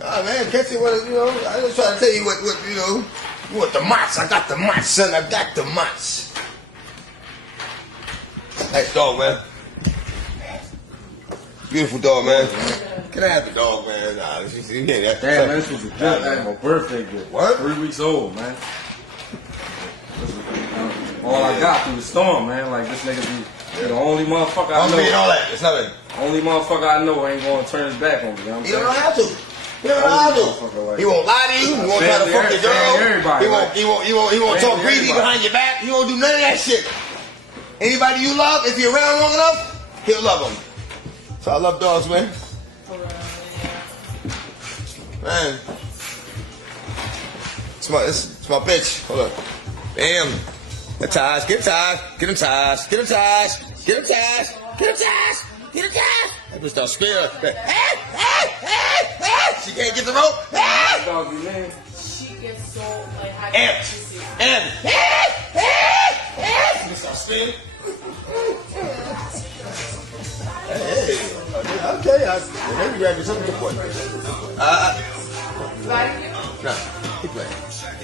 Ah man, catch it what you know. I just trying to tell you what you know. You want the mats? I got the mats, son. I got the mats. Nice dog, man. Beautiful dog, man. Can I have the dog, man? Nah, you hear that? Damn, man, this was a gift, man. My birthday gift. What? 3 weeks old, man. All I got through the storm, man. Like, this nigga be the only motherfucker I know. I'm all that. It's nothing. Only motherfucker I know ain't gonna turn his back on me. You know what I'm He don't saying? know how to. He don't know how to. He won't lie to you. He won't try to fuck your girl. He won't talk greedy behind your back. He won't do none of that shit. Anybody you love, if you're around long enough, he'll love them. So I love dogs, man. Man. It's my bitch. Hold up. Damn. The ties. Get ties. Get him ties. Get him ties. Get him ties. Get him ties. Get him ties. That bitch don't scream. She can't get the rope. She gets so like Amped. She start screaming. Hey. Okay. Maybe you have something to put. No, keep playing.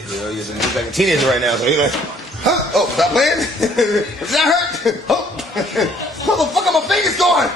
You know, he's like a teenager right now, so he's like, huh? Oh, stop playing? Does that hurt? Oh, motherfucker, my finger's gone.